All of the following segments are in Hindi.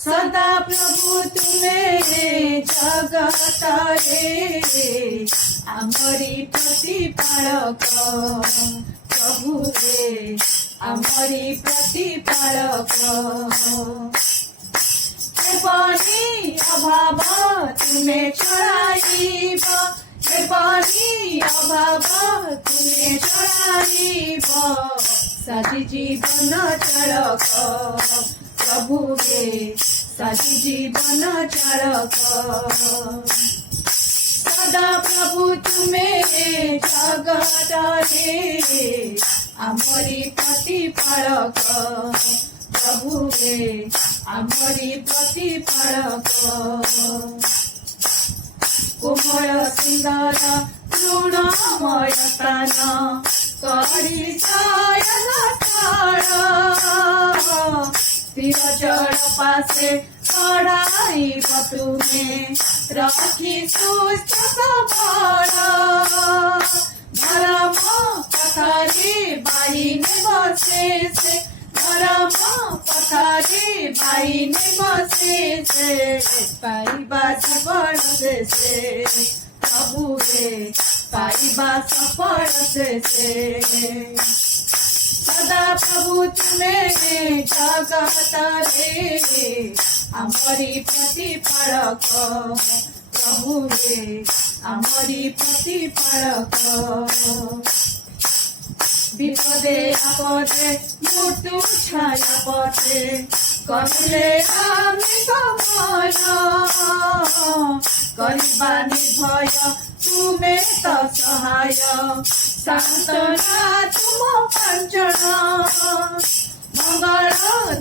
सदा प्रभु तुम्हें जगत रे आमरी प्रतिपालक प्रभु रे आमरी प्रतिपालक बनी अभाव तुम्हें छड़ाइब बनी अभाव तुम्हें छड़ाइब साथी जीवन चालक प्रभु रे साथी जीवन चालक सदा प्रभु तुम्हें जगत रे आमरी प्रतिपालक प्रभु रे आमरी प्रतिपालक कोमल सुंदर तृणमय स्थान करी छायन स्थिर जड़ पासे चढ़ाइब तुम्हें रखी सुस्थ सबल धर्म पथरे बाहिने बसे से धर्म पथरे बाहिने बसे से पाइबा सफल से प्रभु रे पाइबा सफल से सदा प्रभु तुम्हें जगत रे आमरी प्रतिपालक प्रभु रे आमरी प्रतिपालक विपदे आपदे मृत्यु छाया पथे कहिले आमी गमन करिबा निर्भय तुमे त सहाय सान्त्वना तुम कंचन मंगल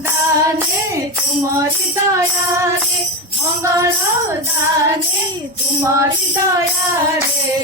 दाने तुम्हारी दया रे मंगल दाने तुम्हारी दया रे